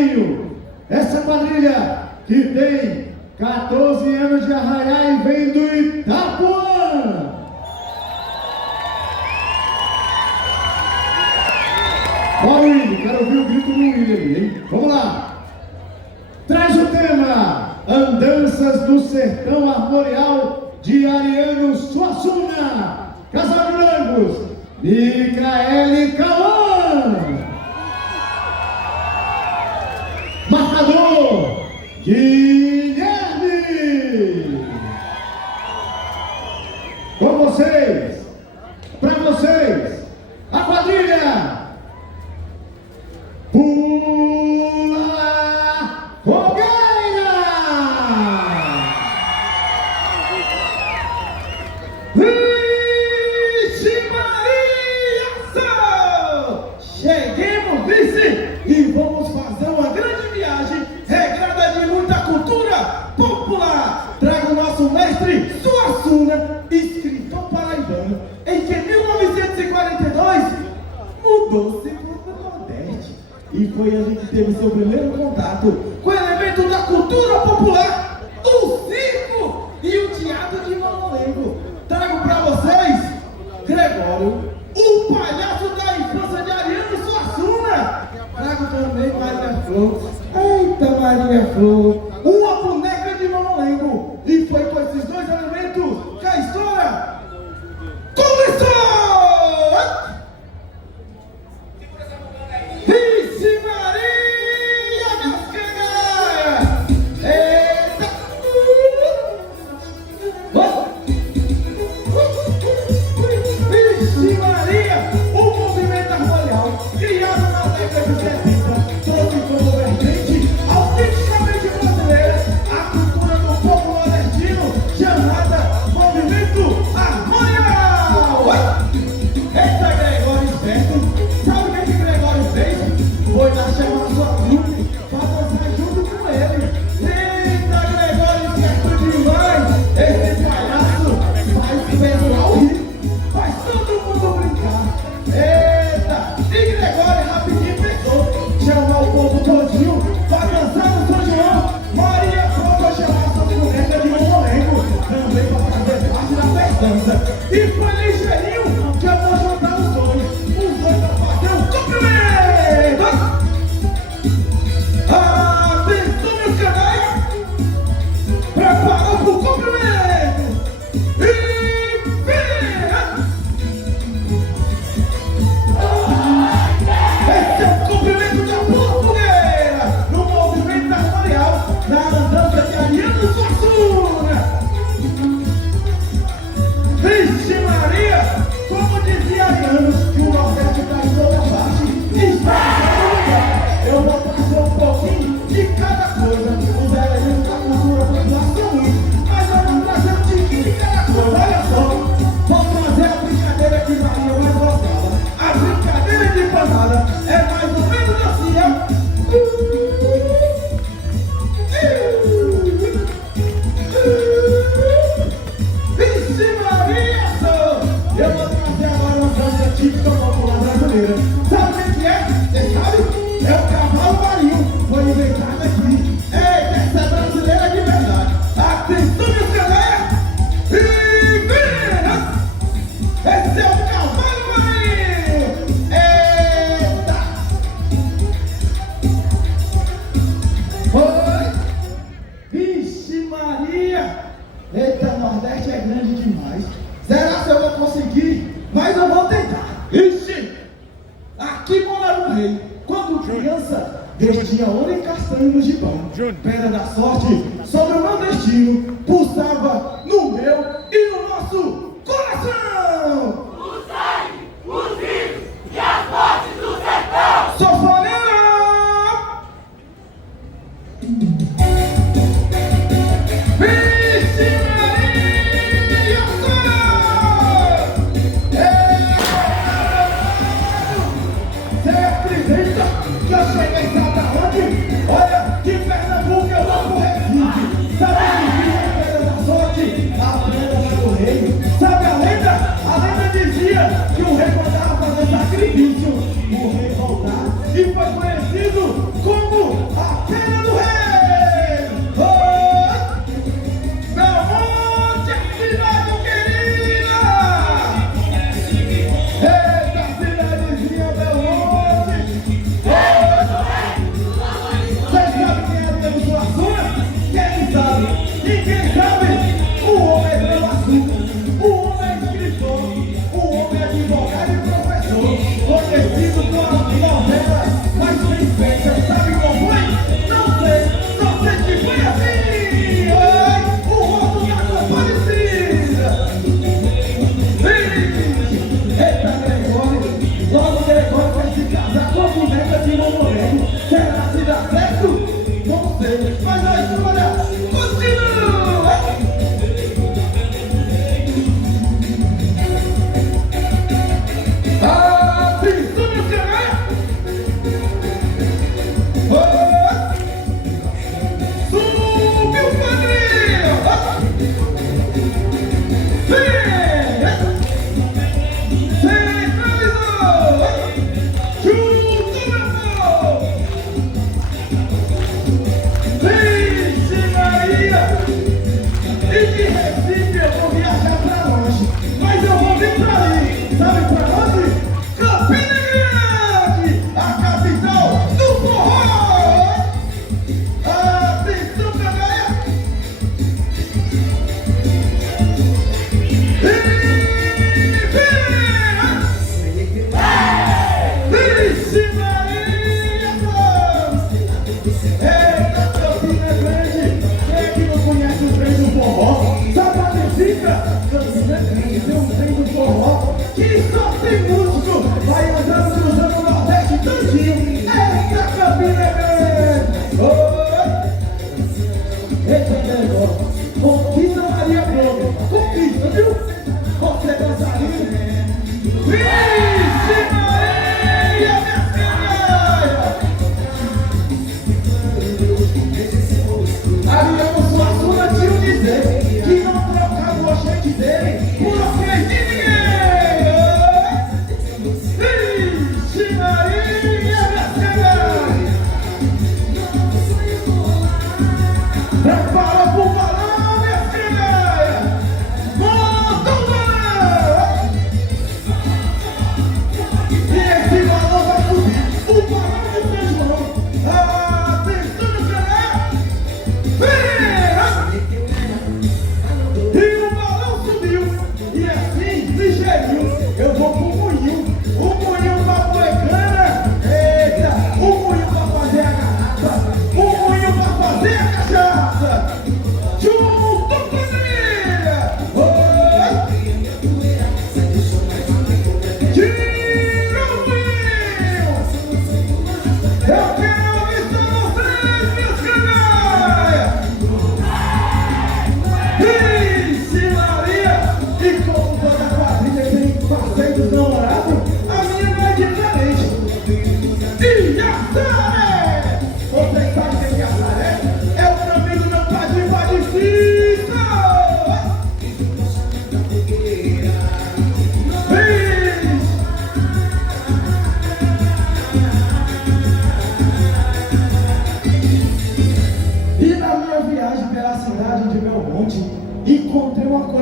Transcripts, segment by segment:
Marinho. Essa quadrilha que tem 14 anos de arraiá e vem do Itapuã. Ó o Willi, quero ouvir o grito do Willi ali, hein? Vamos lá. Traz o tema Andanças do Sertão Armorial de Ariano Suassuna. Casal de noivos, Micaele e Cauã. Marcador, Guilherme. Com vocês, para vocês, a quadrilha Pula Fogueira. Vixe Maria, cheguemos, vice, e vamos fazer uma grande viagem regrada de muita cultura popular. Trago o nosso mestre Suassuna, escritor paraibano, em que em 1942 mudou-se para o Nordeste. E foi ali que teve seu primeiro contato com o elemento da cultura popular, o circo e o teatro de Mamulengo. Trago para vocês Gregório, o palhaço da infância de Ariano Suassuna. Trago também Maria Flor. Eita, Maria Flor, uma boneca de Mamulengo. E foi com esses dois elementos que a história começou! Vixe Maria, meus cangalhas! Eita! Vixe Maria, o movimento armorial, criado na década de 70, trouxe como vertente autenticamente brasileira a cultura do povo nordestino, chamada Movimento Armorial! Eita, Gregório esperto! Sabe o que Gregório fez? Foi lá chamar sua trupe para dançar junto com ele. Eita, Gregório esperto demais! Esse palhaço faz o pessoal rir, faz todo mundo brincar. Eita! E Gregório rapidinho pensou, chamar o povo todinho para dançar no São João. Maria Flor vai chamar sua boneca de Mamulengo também para fazer parte da festança. E foi ligeirinho que eu vou juntar os dois para fazer um cumprimento. Atenção, meus canais, prepara para o cumprimento e vira. Esse é o cumprimento da Pula Fogueira no movimento armorial na andança de Ariano Suassuna. Vixe Maria, como dizia Ariano, que o Nordeste está em toda parte, está em todo lugar. Eu vou trazer um pouquinho de cada coisa. Os elementos da cultura popular são muitos, mas eu vou trazer um tiquinho de cada coisa. Olha só, vou trazer a brincadeira que Maria mais gostava. A brincadeira de panada é mais ou menos assim, ó. Vixe Maria, eu vou trazer agora uma dança típica popular brasileira. Sabe o que é? Você sabe? É o cavalo marinho. Foi inventado aqui. Eita, essa é brasileira de verdade. Atenção, meus galera! E vira! Esse é o cavalo marinho! Eita! Foi! Vixe Maria! Eita, Nordeste é grande demais. Será que eu vou conseguir? Mas eu vou tentar. Ixi! Aqui mora um rei. Quando criança, vestia ouro e castanho no gibão. Pedra da sorte sobre o meu destino pulsava no meu e no nosso coração. O sangue, os rios e as mortes do sertão. Sou foneiro! Vixe Maria! Você acredita que eu cheguei sabe aonde? Olha, de Pernambuco eu vou pro Recife. Sabe o que é Pedra da Sorte? A pedra do rei. Sabe a lenda? A lenda dizia que o rei mandava fazer sacrifício. O rei voltar e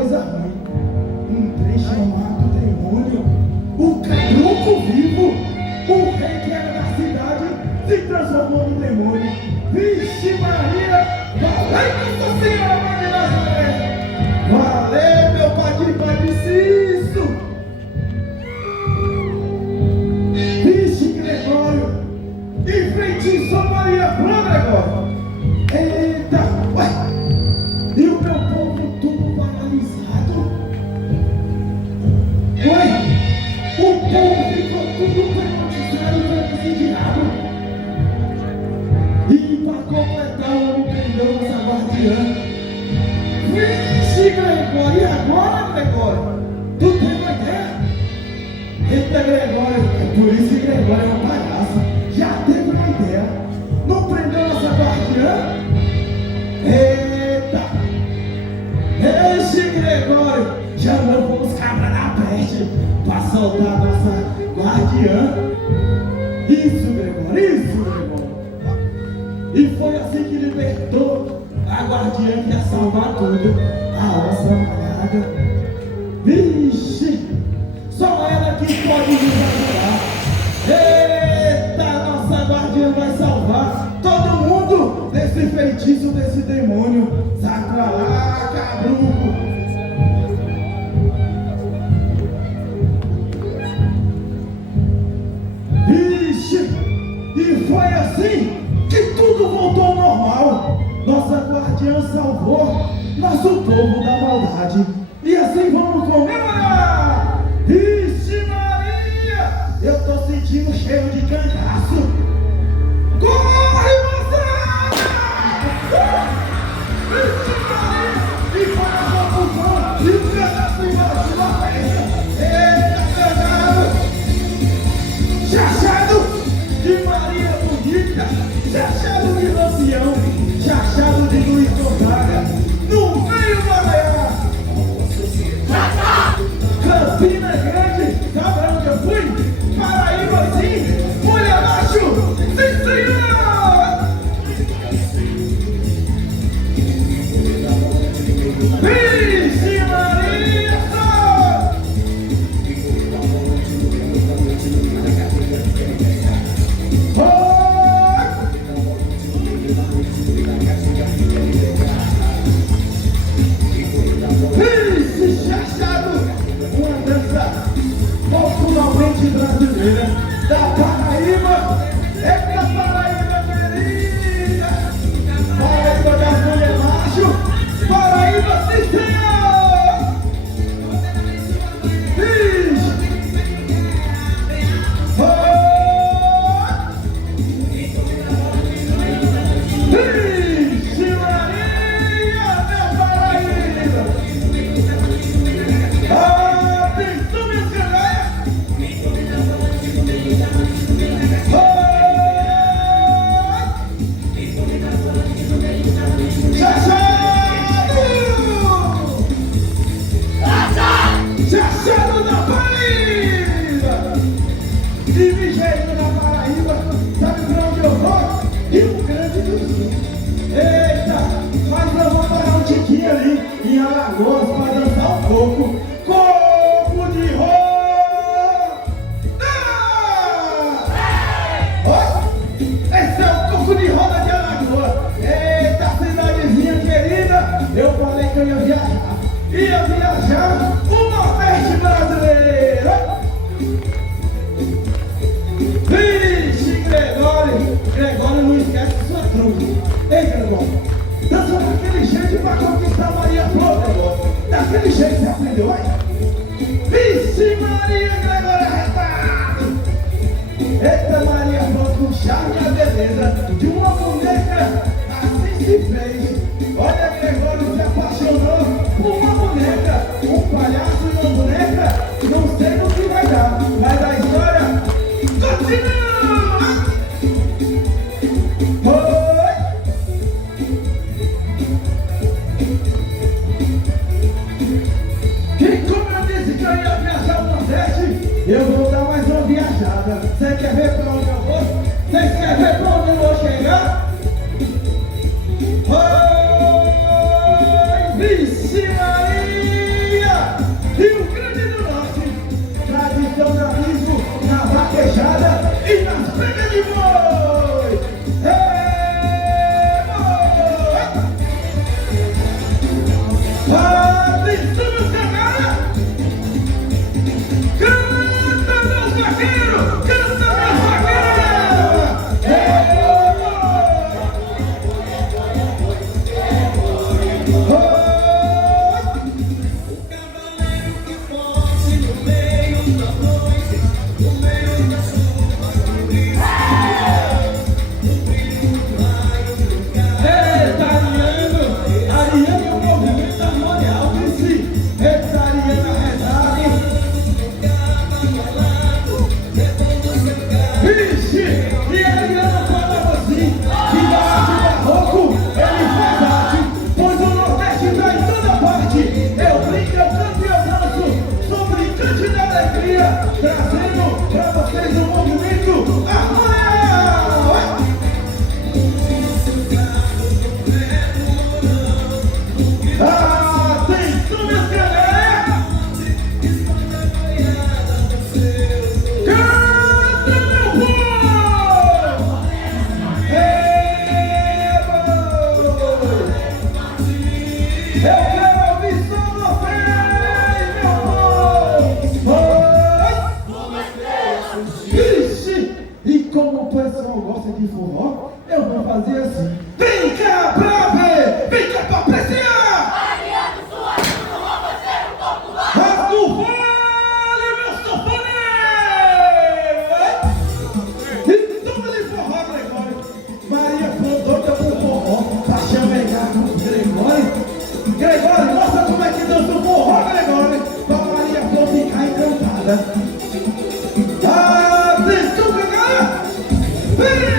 coisa ruim. Um trem chamado demônio, o cabruco vivo, o rei que era da cidade, se transformou no demônio. Vixe Maria, valeu Nossa Senhora Mãe de Nazaré, valeu meu Padre Cício. Vixe Gregório, enfeitiçou Maria pro Gregório. Eita, ué, e o meu povo tudo paralisado. Ué, o povo ficou tudo traumatizado pelo esse diabo. E para completar, o homem prendeu nossa guardiã. Vixe, Gregório, e agora, Gregório? Tu tem uma ideia? Eita, Gregório, é por isso que Gregório é um palhaço. Já teve uma ideia. Não prendeu nossa guardiã? Eita! Vixe, Gregório, chamou os cabras da peste para soltar nossa guardiã. Isso, Gregório. E foi assim que libertou a guardiã que ia salvar tudo, a onça malhada. Vixe, só ela que pode nos ajudar. Eita, nossa guardiã vai salvar todo mundo desse feitiço, desse demônio. Sai pra lá, cabruco. Vixe, e foi assim que tudo voltou ao normal. Nossa guardiã salvou nosso povo da maldade. E assim vamos comemorar. Vixe Maria, eu tô sentindo cheiro de cangaço. Corre, moçada! Vixe Maria, e foi a confusão. E o cangaço embaixo da festa. Eita, cangado! Chachado de Maria Bonita, chachado de Lampião, chachado de Luiz Gonzaga, no meio da Leia. Campina Grande, sabe onde eu fui? Paraíba sim, olha abaixo, sim senhor! Vixe Maria! Vixe, chachado! Uma dança popularmente brasileira da Paraíba. Eita Paraíba querida! Paraíba das mulheres macho! Paraíba sim senhor! Vixe! Vixe Maria, meu Paraíba! Atenção, minhas canaias! Chachado da Paraíba! E Vigério da Paraíba, sabe pra onde eu vou? Rio Grande do Sul. Eita, mas eu vou parar um tiquinho ali em Alagoas para dançar um pouco. Corpo de roda! Esse é o corpo de roda de Alagoas. Eita, cidadezinha querida, eu falei que eu ia viajar. Ia viajar o Nordeste brasileiro. Vixe, Gregório não esquece sua truque. Ei, Gregório, dança daquele jeito pra conquistar Maria Flor, Gregório. Daquele jeito você aprendeu, aí? Vixe, Maria, Gregório arretado. Eita, Maria Flor com charme e a beleza de uma boneca, assim se fez. Olha, Gregório se apaixonou por uma boneca, um palhaço e uma boneca. Não sei no que vai dar, mas a história continua. Eu vou dar mais uma viajada. Você quer ver pra onde eu vou? Você quer ver pra onde eu vou chegar? Oh! fazer assim. Vem cá pra ver, vem cá pra apreciar. Mariano, sua no romanceiro popular. Rasga o fole, meu sanfoneiro! E tudo de forró, Gregório. Maria Flor doida pro forró, pra chamegar com o Gregório. Gregório, mostra como é que dança o forró, Gregório, pra Maria Flor ficar encantada. Atenção, galera! Vem!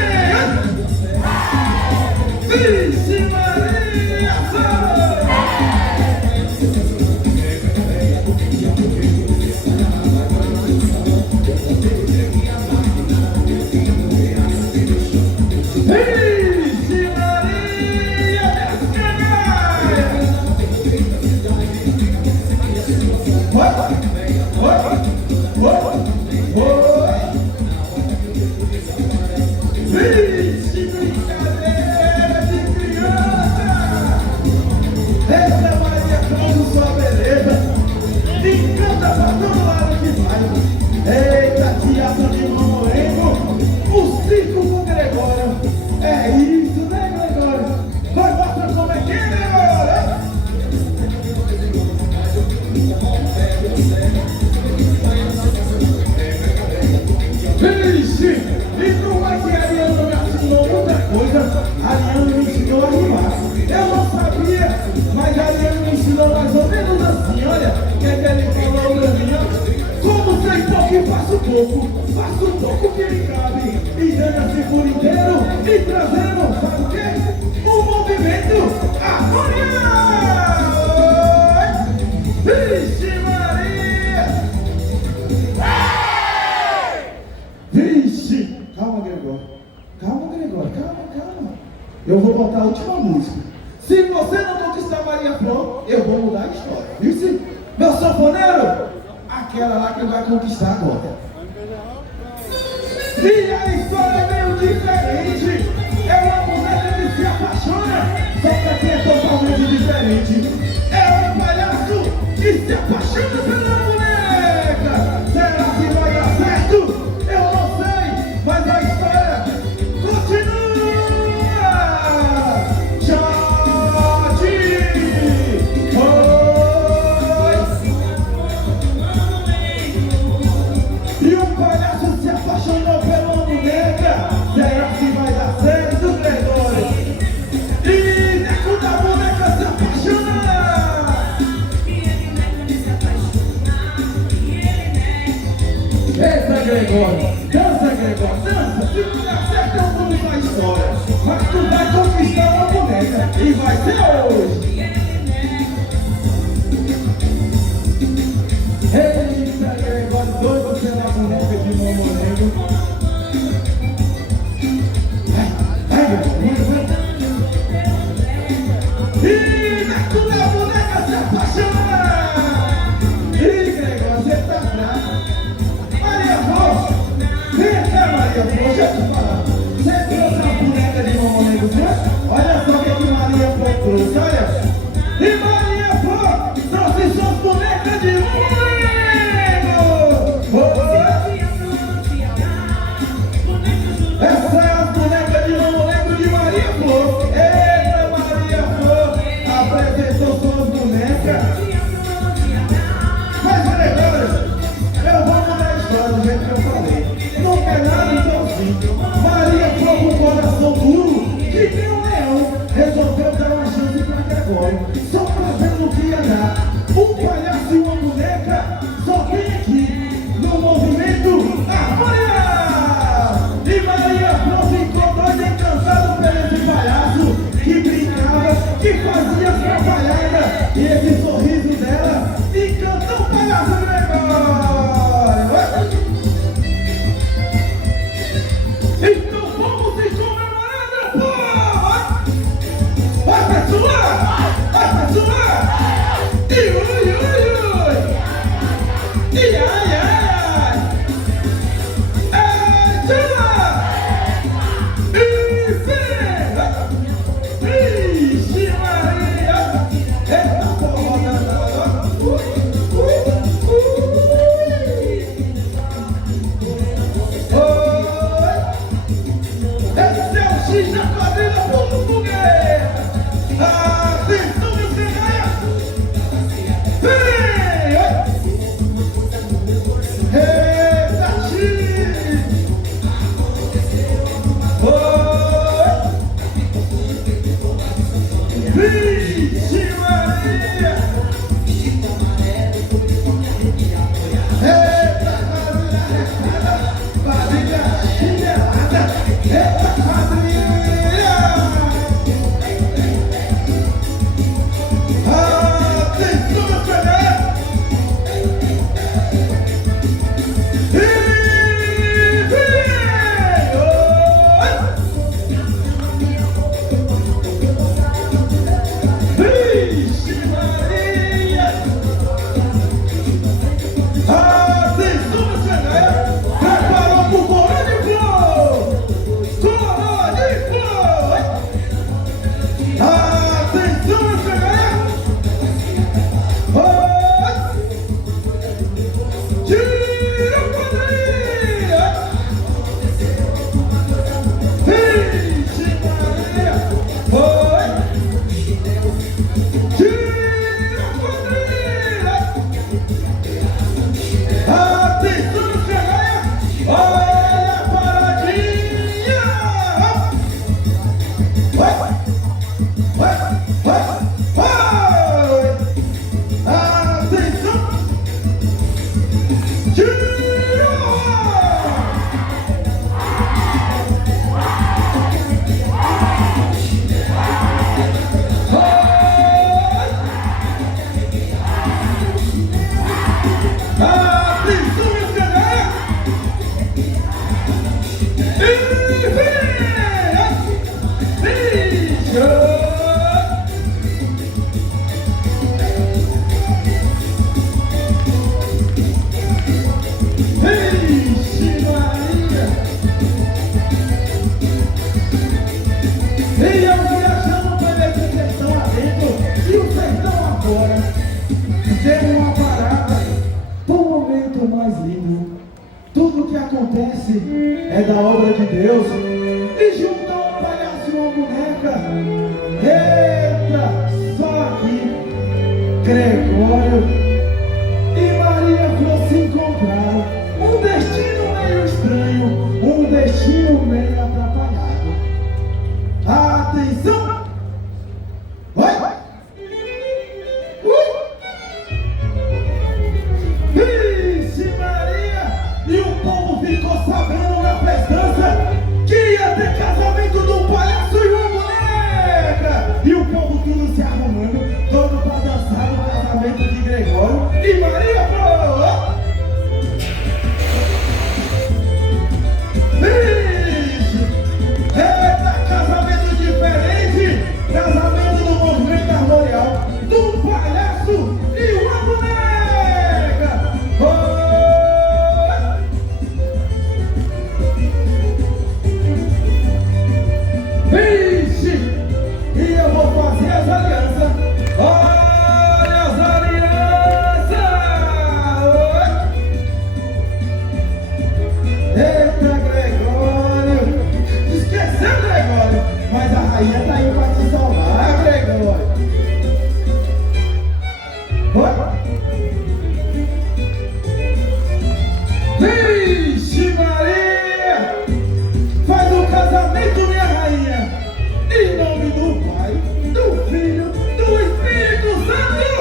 Vixe Maria Flor! Vixe Maria Vixe, brincadeira de criança! Essa Maria com sua beleza encanta pra todo lado que vai. Eita, teatro de Mamorengo, o circo com Gregório. É isso, né, Gregório? Vai, mostra como é que é, Gregório! Vixe! E não é que a Ariana me ensinou muita coisa, a Ariana me ensinou a rimar. Eu não sabia, mas a Ariana me ensinou mais ou menos assim, olha, que é que ele falou pra mim, ó. Como sei pouco e faço pouco que me cabe, e dando-se por inteiro, e trazendo, sabe o quê? Um movimento harmonial! Vixe Maria! Vixe! Calma, Gregório. Calma. Eu vou botar a última música. Se você não conquistar Maria Flor, eu vou mudar a história. Viu? Meu sanfoneiro, aquela lá que vai conquistar agora. E a história é meio diferente. É uma boneca que se apaixona, só que aqui é totalmente diferente. É um palhaço que se apaixona pela boneca. Será que vai dar certo? Eu não sei, mas a história continua! Jorge! Oi! E o palhaço se apaixonou pela boneca. Será que vai dar certo, Gregório? E quando a boneca se apaixona! Eita, Gregório! Dança, Gregório! Dança! Se não der certo, eu vou mudar a história. Mas tu vai conquistar uma boneca. E vai ser hoje! Eita, Gregório! Doido pela boneca de Mamorengo. Vai, Gregório! E quando a boneca se apaixona! E Gregório, você tá fraco! Maria Flor, vem cá, Maria Flor, deixa eu te falar. Você trouxe a boneca de Mamorengo, certo? Olha só o que Maria Flor trouxe, olha. E Maria Flor trouxe suas bonecas de Mamorengo. Essa é a boneca de Mamorengo de Maria Flor. Eita, Maria Flor apresentou suas bonecas. Mas, Gregório, eu vou mudar a história do jeito que eu falei. Não quer nada, então sim. Maria Flor com o coração duro, que nem um leão, resolveu dar uma chance pra Gregório. Só pra ver no que ia dar. Um palhaço e uma boneca só vem aqui no movimento harmonial. E Maria Flor ficou doida e cansada por esse palhaço que brincava, que fazia atrapalhada. E esse sorriso dela encantou o palhaço Gregório. Então vamos se comemorando, pô! Vai, pessoal! Vai, pessoal! E ui, ui, ui! E ai, ai, ai! Tchau! E vixe Maria! Eita porra danada! Esse é o X da quadrilha Vixe Maria! Eita, quadrilha chinelada! Eita, quadrilha! Atenção, meu filho! Vixe Maria! Atenção, meu filho! Preparou pro Coroa de Flor! Coroa de Flor! Atenção, meu filho! Tira a quadrilha! Vixe Maria! Foi! Tira a quadrilha! Atenção, meu filho! Olha a paradinha! Vai! Vai! Vai! Vai! Atenção! Tira! Atenção, meu Vixe Maria! E eu viajando para esse sertão adentro e o sertão afora. Deu uma parada, um momento mais lindo. Tudo que acontece é da obra de Deus. E juntou um palhaço e uma boneca. Eita, só aqui Gregório e Maria Flor se encontraram. Um destino meio estranho, um destino meio atrapalhado. Atenção! Vai! Vixe Maria! E o povo ficou sabendo na festança que ia ter casamento do palhaço e uma boneca! E o povo tudo se arrumando, todo para dançar no casamento de Gregório e Maria Flor! Vixe! Eita, casamento diferente! Casamento do movimento armorial do palhaço e uma boneca! Oh! Vixe! E eu vou fazer as alianças! Olha as alianças! Eita, Gregório! Esqueceu, Gregório! Mas a rainha tá aí pra te salvar, Gregório! Oi? Vixe Maria! Faz o casamento, minha rainha! Em nome do Pai, do Filho, do Espírito Santo!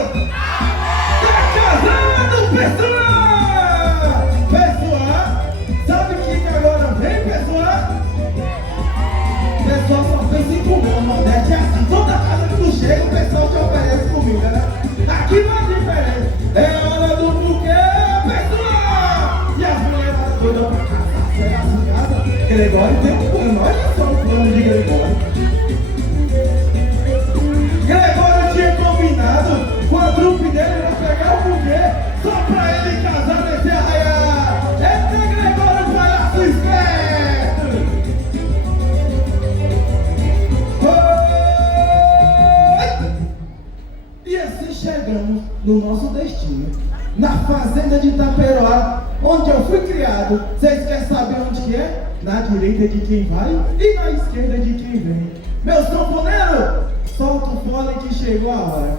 Tá casado, pessoal! Pessoal, sabe o que agora vem, pessoal? O pessoal só pensa em comer, o Nordeste é assim, toda casa que tu chega, o pessoal te oferece comida, né? Aqui não é diferente, é hora do buquê, pessoal! E as mulheres todas pra casar, será assim, casa? Gregório tem um plano, olha só o plano de Gregório. Gregório tinha combinado com a trupe dele pra pegar o buquê só pra ele casar nesse arraial. Eita, Gregório, palhaço esperto! E assim chegamos no nosso destino, na fazenda de Itaperoá, onde eu fui criado. Vocês querem saber onde que é? Na direita de quem vai e na esquerda de quem vem. Meus sanfoneiros, solta o fole que chegou a hora.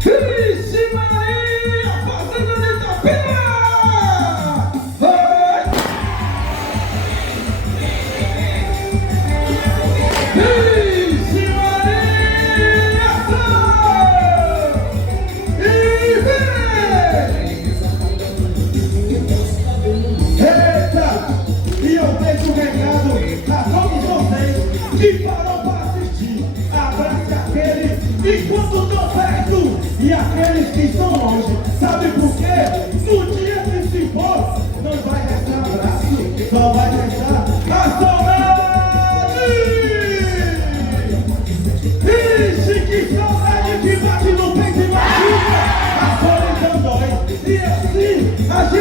Vixe Maria, fazenda de Itaperoá! Vixe Maria!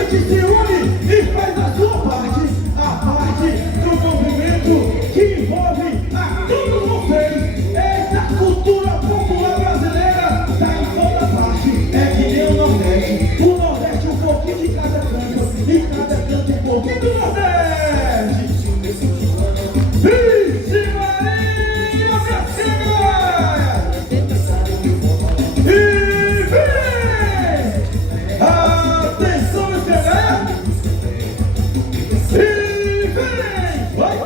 gente se une e faz a sua parte, a parte do movimento que envolve a todos vocês. Essa cultura popular brasileira está em toda parte, é que nem o Nordeste. O Nordeste um pouquinho de cada canto, e cada canto um pouquinho do Nordeste. Vixe Maria, minha senhora! E vem! Atenção, Estreia! E vem! Vai!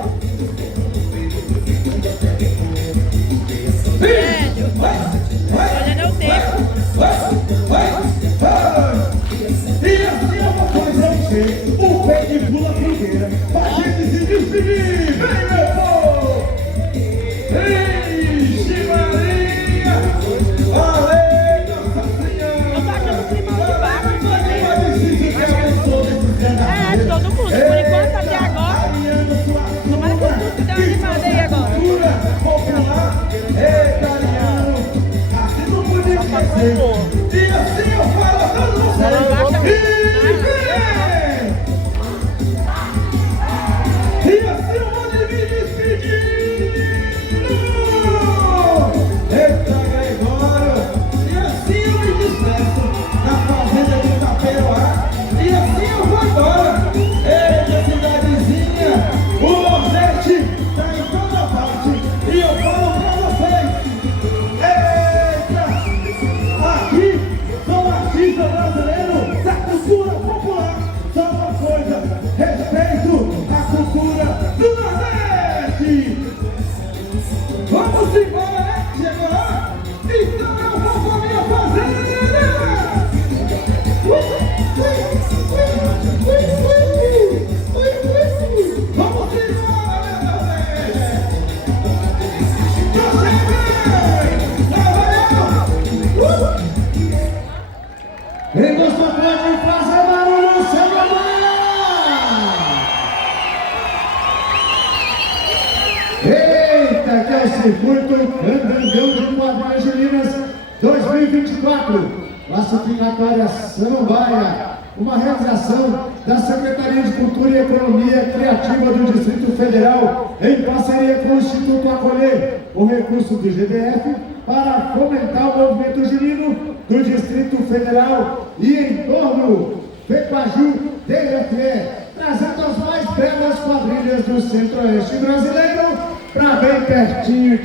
Velho, olha no tempo. E assim eu vou fazer o pé de pula primeira pra gente se despedir. Vem, meu povo! Vixe Maria! Ale, Nossa Senhora! Eu tô achando o climão de barco. É, de todo mundo. Por enquanto, até agora. Tomara que o curso dê uma animada aí agora. Cultura popular italiano. Assim não podia esquecer. E assim eu falo a todos vocês. E vem! E assim eu vou me despedir. Eita, Gregório! E assim eu me despeço na fazenda de Itaperoá. E assim eu vou embora. Eita, cidadezinha! O Nordeste está em toda parte. E eu falo pra vocês. Eita! Aqui são artistas brasileiros da cultura popular. Só uma coisa, respeito a cultura do Nordeste. Vamos embora, né? Chegou lá? Então eu vou pra minha fazenda. Vamos embora, meu Nordeste. Tô chegando! Valeu! Quem gostou pode fazer barulho, chega lá! Eita, que é o circuito Candangão de Quadrilhas Juninas 2024, classificatória Samambaia, uma realização da Secretaria de Cultura e Economia Criativa do Distrito Federal, em parceria com o Instituto Acolher, o recurso do GDF, para fomentar o movimento junino do Distrito Federal e em torno, FEPAJU, DFE, trazendo as mais belas quadrilhas do Centro-Oeste brasileiro para bem pertinho.